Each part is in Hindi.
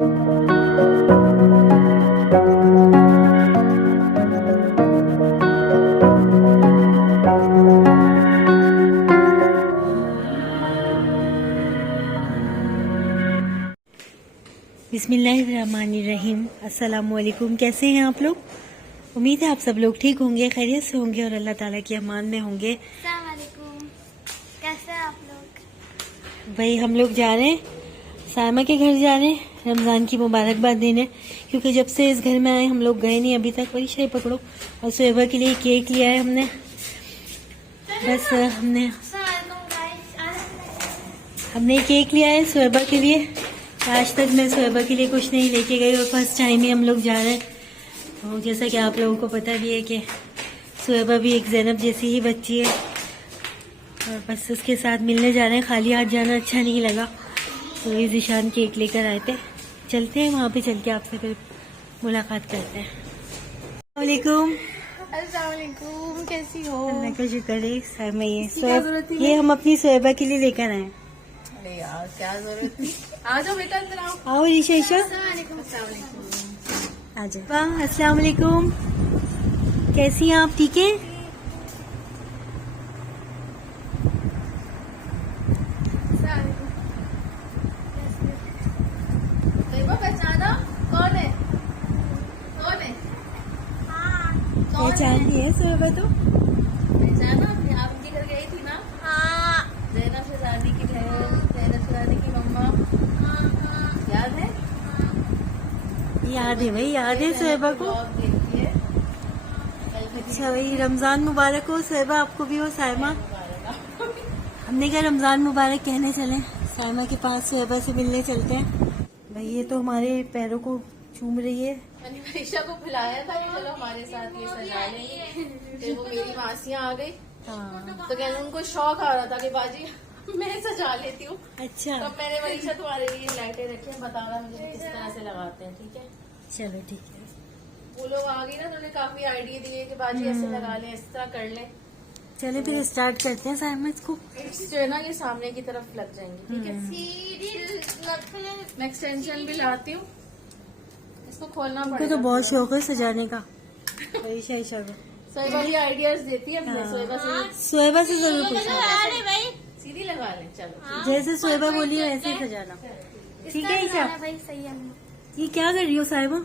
बिस्मिल्लाहिर्रहमानिर्रहीम। अस्सलामुअलैकुम। कैसे हैं आप लोग? उम्मीद है आप सब लोग ठीक होंगे, खैरियत से होंगे और अल्लाह ताला की अमान में होंगे। अस्सलाम वालेकुम। कैसे हैं आप लोग? भाई हम लोग जा रहे हैं, सायमा के घर जा रहे हैं रमज़ान की मुबारकबाद देने, क्योंकि जब से इस घर में आए हम लोग गए नहीं अभी तक। वही शाही पकड़ो। और सुहेबा के लिए केक लिया है हमने, बस हमने केक लिया है सुहेबा के लिए। आज तक मैं सुहेबा के लिए कुछ नहीं लेके गई और फर्स्ट टाइम ही हम लोग जा रहे हैं। तो जैसा कि आप लोगों को पता भी है कि सुहेबा भी एक ज़ैनब जैसी ही बच्ची है, और बस उसके साथ मिलने जा रहे हैं। खाली हाथ जाना अच्छा नहीं लगा, तो ये ज़ीशान केक लेकर आए थे। चलते हैं वहाँ पे, चल के आपसे फिर मुलाकात करते हैं। अस्सलामुअलैकुम। अस्सलाम वालेकुम। कैसी हो? अल्लाह का शुक्र है। सायमा ये हम अपनी सुहेबा के लिए लेकर आए। अरे यार क्या जरूरत थी। आ जाओ बेटा, अंदर आओ। आओ ईशा। अस्सलाम वालेकुम। आ जाओ। वाह, अस्सलाम वालेकुम। कैसी हैं आप? ठीक है। पहचाना कौन है? कौन है? पहचान नहीं है सुहेबा तो। पहचाना? आप उनके घर गई थी ना? हाँ। ज़ैनब शहज़ादी की बहन, ज़ैनब शहज़ादी की मम्मा। याद है? याद है भाई, याद है सुहेबा को। अच्छा भाई, रमजान मुबारक हो सुहेबा, आपको भी हो। सायमा, हमने कहा रमजान मुबारक कहने चले सायमा के पास, सुहेबा से मिलने चलते हैं। भाई ये तो हमारे पैरों को चूम रही है। मैंने मनीषा को बुलाया था कि चलो हमारे साथ ये सजा लेंगे, फिर वो मेरी मासियाँ आ गई। हाँ, तो कहने उनको शौक आ रहा था कि बाजी मैं सजा लेती हूँ। अच्छा तो मैंने मनीषा तुम्हारे लिए लाइटें रखी हैं, बताना मुझे किस तरह से लगाते हैं, ठीक है? चलो ठीक है। वो लोग आ गई ना, तो उन्हें काफी आइडिया दिए कि बाजी ऐसे लगा लें, इस तरह कर लें। चले फिर स्टार्ट करते हैं सायमा इसको। जो है ना ये सामने की तरफ लग जाएंगी, ठीक है? मैं एक्सटेंशन भी लाती हूँ, इसको खोलना उनको पड़ेगा। तो बहुत शौक है सजाने का। ईशा को सोएबा भी आइडियाज देती है अपने। सुहेबा से जरूर पूछना, सीधी लगा लें, चलो। जैसे सुहेबा बोली है वैसे ही सजाना, ठीक है ईशा? ये क्या कर रही हो सायमा?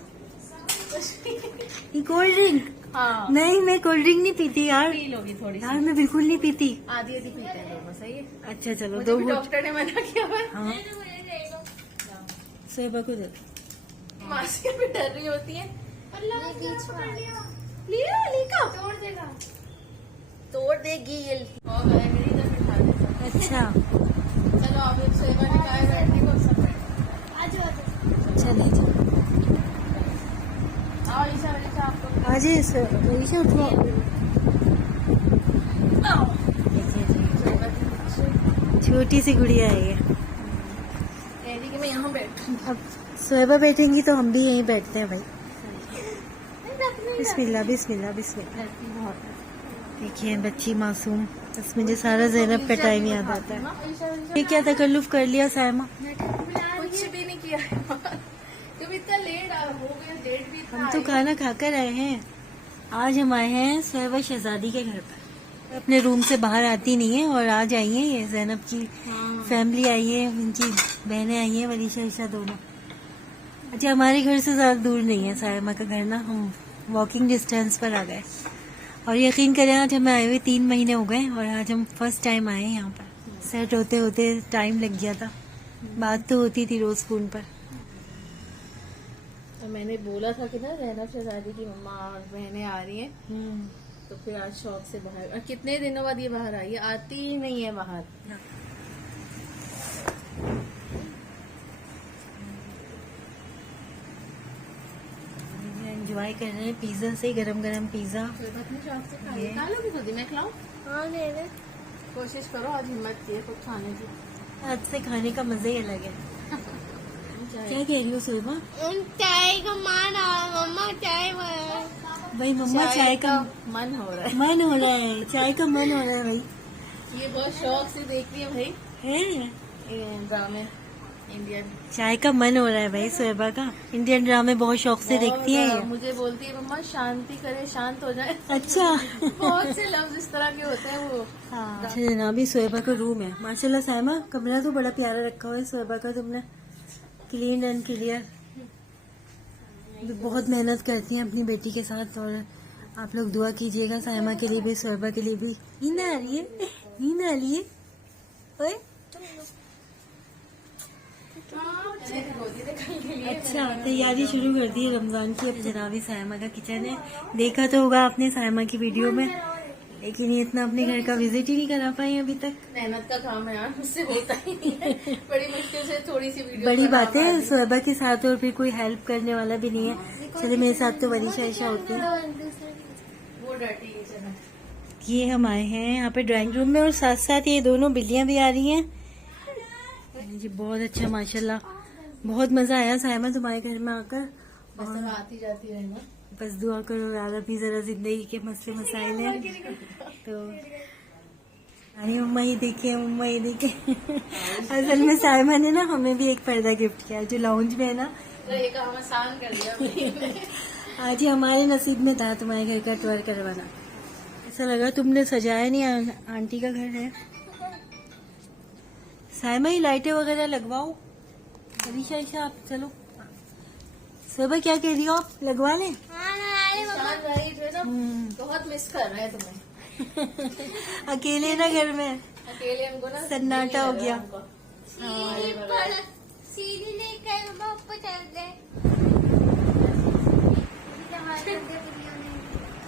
ये कोल्ड ड्रिंक? हाँ, नहीं, मैं कोल्ड ड्रिंक नहीं पीती यार। पी लोगी थोड़ी सी। यार मैं बिल्कुल नहीं पीती। आधी आधी पीते हैं दोनों, सही है? अच्छा चलो, मुझे दो भी घूंट। डॉक्टर ने मना किया हुआ है। हाँ, सुहेबा को दे। मासियाँ भी डर रही होती हैं। तोड़ देगी ये। और मेरी इधर बिठा दे। अच्छा चलो आप एक सोएबा ने कहा है बैठने को, सब बैठो। चलिए चलो, आओ ईशा, ईशा आपको आज ईशा उठो। छोटी सी गुड़िया है ये। कह रही कि मैं यहाँ बैठूँ। अब सुहेबा बैठेंगी तो हम भी यहीं बैठते हैं भाई। बिस्मिल्लाह बिस्मिल्लाह बिस्मिल्लाह। देखिए बच्ची मासूम, बस मुझे सारा ज़ैनब का टाइम याद आता है। ये क्या तकल्लुफ कर लिया सायमा? कुछ भी नहीं किया है। तुम इतना लेट हो गए, डेट भी हम तो खाना खाकर आए हैं। आज हम आए हैं सुहेबा शहजादी के घर पर। अपने रूम से बाहर आती नहीं है, और आज आई है ये ज़ैनब की फैमिली आई है, उनकी बहनें आई हैं, वलीशा ईशा दोनों। अच्छा, हमारे घर से ज़्यादा दूर नहीं है सायमा का घर ना, हम वॉकिंग डिस्टेंस पर आ गए। और यकीन करें आज हमें आए हुए 3 महीने हो गए, और आज हम फर्स्ट टाइम आए हैं यहाँ पर। सेट होते होते टाइम लग गया था, बात तो होती थी रोज़ फ़ोन पर। तो मैंने बोला था कि ना ज़ैनब शहज़ादी की मम्मा और बहनें आ रही हैं, तो फिर आज शौक से बाहर। और कितने दिनों बाद ये बाहर आई है, आती ही नहीं है बाहर। एंजॉय कर रहे हैं पिज़्ज़ा से, गरम गरम पिज़्ज़ा। मैं खिलाऊं? हाँ, ले ले। कोशिश करो, आज हिम्मत की कुछ खाने की। हाथ से खाने का मज़ा ही अलग है। क्या कह रही हो सुहेबा? चाय का मन आ मम्मा, चाय भाई मम्मा चाय का मन हो रहा है। मन हो रहा है, चाय का मन हो रहा है भाई। ये बहुत शौक से देख रही है भाई है। ड्रामे। इंडियन। चाय का मन हो रहा है भाई शोएबा का। इंडियन ड्रामे बहुत शौक से देखती है ये। मुझे बोलती है मम्मा शांति करे, शांत हो जाए। अच्छा। बहुत से लफ्ज इस तरह के होते हैं वो। हाँ। अच्छा जनाबी शोएबा का रूम है माशाल्लाह। साइमा कमरा तो बड़ा प्यारा रखा हुआ है शोएबा का तुमने, क्लीन एंड क्लियर। बहुत मेहनत करती हैं अपनी बेटी के साथ, और आप लोग दुआ कीजिएगा साइमा के लिए भी शोएबा के लिए भी। नींद आ रही है, नींद आ रही है। ओए अच्छा, तैयारी शुरू कर दी है रमजान की। अब जनाबी साइमा का किचन है, देखा तो होगा आपने साइमा की वीडियो में, लेकिन ये इतना अपने घर का विजिट ही नहीं करा पाई अभी तक। मेहनत का काम है यार, मुझसे होता ही नहीं है। बड़ी मुश्किल से थोड़ी सी वीडियो बड़ी बात है शोएबा के साथ, और फिर कोई हेल्प करने वाला भी नहीं है। चले मेरे साथ तो वरीशा ईशा होती है। वो डर्टी किचन है। ये हम आए हैं यहाँ पे ड्राइंग रूम में, और साथ साथ ये दोनों बिल्लियाँ भी आ रही हैं जी। बहुत अच्छा माशाल्लाह, बहुत मजा आया साइमा तुम्हारे घर में आकर। बस अब आती जाती रहना। बस दुआ करो यार, अभी जरा जिंदगी के मसले मसाइल हैं तो। अरे मम्मा ये देखिए, मम्मा ये देखिए। असल में साइमा ने ना हमें भी एक पर्दा गिफ्ट किया जो लाउंज में है ना, तो ये काम आसान कर दिया। आज ही हमारे नसीब में था तुम्हारे घर का टूर करवाना। ऐसा लगा तुमने सजाया नहीं, आंटी का घर है। साइमा ही लाइटें वगैरह लगवाओ। अलीशा ईशा आप चलो। शोएबा क्या कह रही हो आप, लगवा लें? शान भाई जो है ना बहुत मिस कर रहे हैं तुम्हें। अकेले ना घर में, अकेले हमको ना सन्नाटा हो गया। सीढ़ी लेकर ऊपर चलते।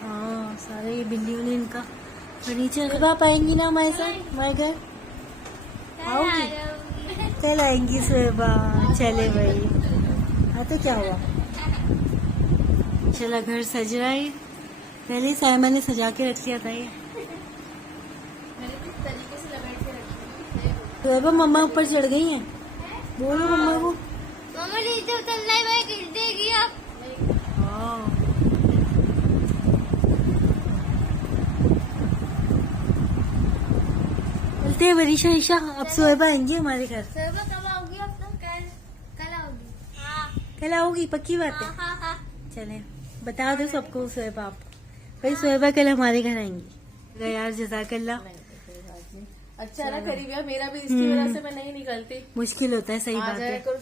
हाँ सारे ये बिल्लियों ने इनका फर्नीचर। कब आप आएंगी ना हमारे साथ हमारे घर? आओगी? कल आएंगी शोएबा। चले भाई। हाँ तो क्या हुआ, चला घर सज रहा है। पहले ही साइमा ने सजा के रख लिया था ये। मैंने किस तरीके से लपेट के रखी है। शोएबा मम्मा ऊपर चढ़ गई हैं, बोलो मम्मा को। मम्मा नीचे उतरना है, मैं गिर देगी आप। हाँ चलते हैं वरीशा ईशा। अब शोएबा आएंगी हमारे घर। शोएबा कब आओगी अब तुम? कल आओगी? हाँ कल आओगी पक्की बात है? हाँ हाँ। चले बता दो सबको शोएबा आप। भाई शोएबा कल हमारे घर आएंगी। यार जज़ाकल्लाह। अच्छा ना करीब यार, मेरा भी इसकी वजह से मैं नहीं निकलती। मुश्किल होता है, सही आ बात जाया है। करो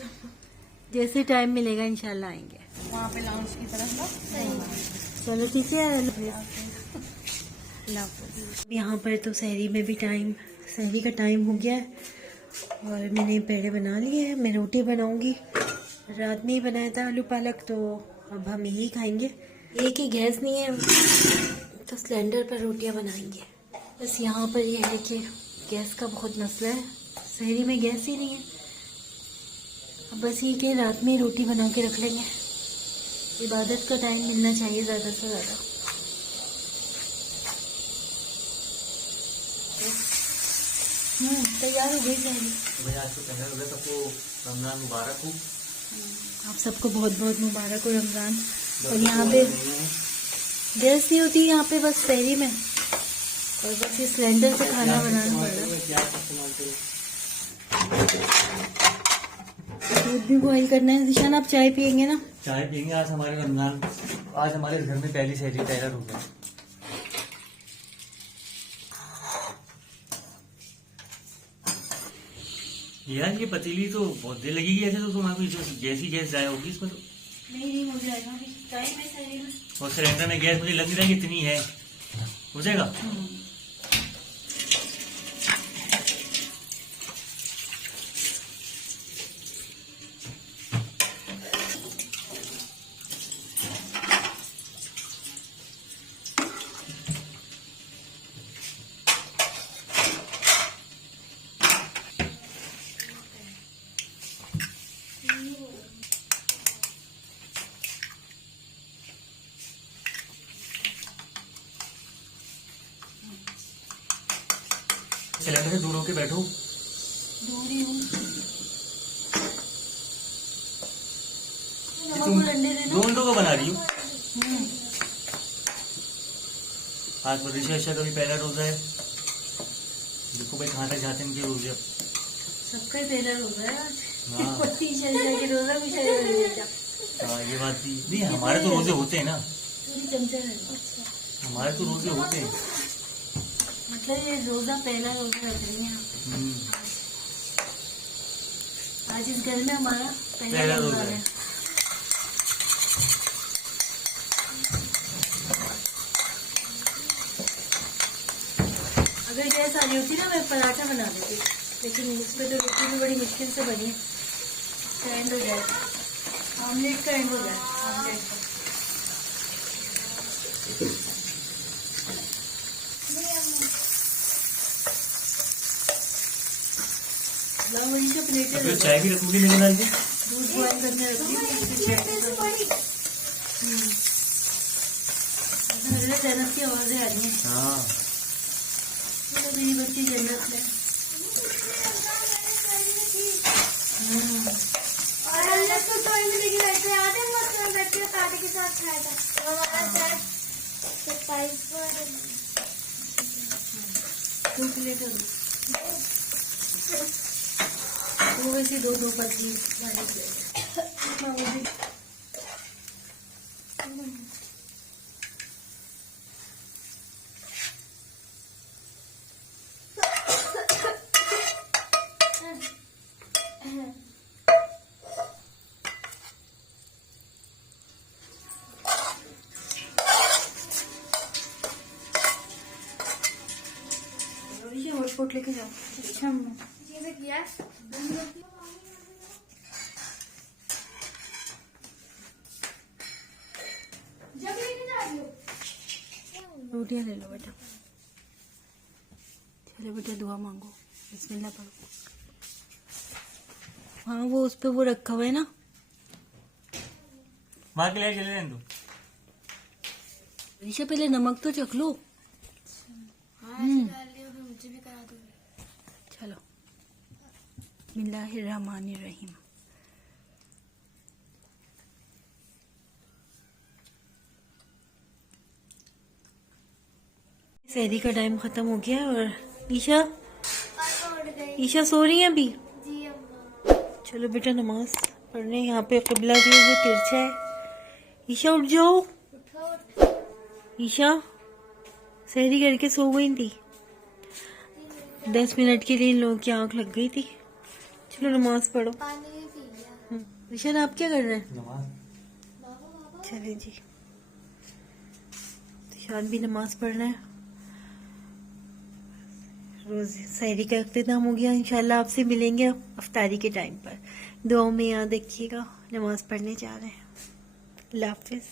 जैसे टाइम मिलेगा इंशाल्लाह आएंगे। वहाँ पे लाउंज की तरफ ना। चलो ठीक है, अल्लाह हाफ़िज़। यहाँ पर तो सहरी में भी सहरी का टाइम हो गया है, और मैंने पेड़े बना लिए हैं। मैं रोटी बनाऊंगी, रात में ही बनाया था आलू पालक, तो अब हम यही खाएंगे। एक ही गैस नहीं है तो सिलेंडर पर रोटियां बनाएंगे। बस यहाँ पर ये है कि गैस का बहुत मसला है, सहरी में गैस ही नहीं है। अब बस ये कि रात में ही रोटी बना के रख लेंगे। इबादत का टाइम मिलना चाहिए ज़्यादा से ज़्यादा। तैयार हो गई सहरी। भाई आज तो पहले हो गया, सबको रमजान मुबारक हो। आप सबको बहुत बहुत मुबारक हो रमज़ान। और यहाँ पे गैस नहीं होती यहाँ पे, बस सहरी में, और बस ये सिलेंडर से खाना बनाना पड़ रहा है। दूध भी बॉईल करना है। जिशान आप चाय पियेंगे ना? चाय पियेंगे। आज हमारे रमजान, आज हमारे घर में पहली सहरी तैयार हो गया। यार ये पतीली तो बहुत देर लगेगी ऐसे, तो तुम्हारे जैसी गैस जाए होगी इसमें तो। नहीं हो जाएगा, टाइम है सहरी में। और सिलेंडर में गैस मुझे लग नहीं रहा है कि इतनी है, हो जाएगा। सिलेंडर से दूर होके बैठो। दूर ही हूँ। तुम 2 घंटों को बना रही हो। आज वरीशा का भी पहला रोजा है। देखो भाई कहाँ तक जाते हैं इनके रोजे। अब सबका पहला रोजा है आज। हाँ पत्ती चल जाके रोजा भी शायद बन जाएगा। हाँ, ये बात भी नहीं, हमारे तो रोजे होते हैं ना, पूरी चमचा है। हमारे तो रोजे होते हैं। मतलब ये रोजा पहला रोजा रख रही हैं आप। आज इस घर में हमारा पहला पहला रोजा रोजा है। है। अगर गैस आ रही होती ना मैं पराठा बना देती, लेकिन उस पर तो रोटी भी बड़ी मुश्किल से बनी। एंड हो जाए, ऑमलेट का एंड हो जाए, ऑमलेट का। लाओ वही से प्लेटें फिर रखो। चाय भी रखोगी मेरे नाल जी? दूध बॉयल करने रख दी, उसमें चटनी का। जन्नत की आवाजें आ रही हैं। हाँ, चलो मेरी बच्ची जन्नत में। और अल्लाह को तो मिले की बैठे याद है मस्त में बैठ के काटे के साथ खाया था हमारा साथ तो पाइप पर 2 प्लेट हो गई। वो वैसे 2 पतली वाली प्लेट। हाँ, वो भी। ये हॉटपॉट लेके जाओ। अच्छा चीजें किया जब लेके जा रही हो रोटियां ले लो बेटा। चलो बेटा दुआ मांगो, बिस्मिल्लाह पढ़ो। हाँ वो उस पे वो रखा हुआ है ना। माँ के लिए चले जाए तो। ऋषा पहले नमक तो चख लो। डाल लियो फिर मुझे भी करा दो चलो बिस्मिल्लाहिर्रहमानिर्रहीम। सहरी का टाइम खत्म हो गया और ईशा पापा उठ गए ईशा सो रही है अभी। जी अम्मा चलो बेटा नमाज पढ़ने। यहाँ पे किबला जो है वो तिरछा है। ईशा उठ जाओ। उठो ईशा सहरी करके सो गई थी। 10 मिनट के लिए इन लोगों की आंख लग गई थी। चलो नमाज पढ़ो। पानी भी पी लिया ईशा आप क्या कर रहे हैं? नमाज बाबा चले जी। शान भी नमाज पढ़ना है। रोज सहरी का इख्तिताम हो गया। इंशाल्लाह आपसे मिलेंगे अफ्तारी के टाइम पर। दुआओं में याद रखिएगा। नमाज पढ़ने जा रहे हैं। अल्लाह हाफिज।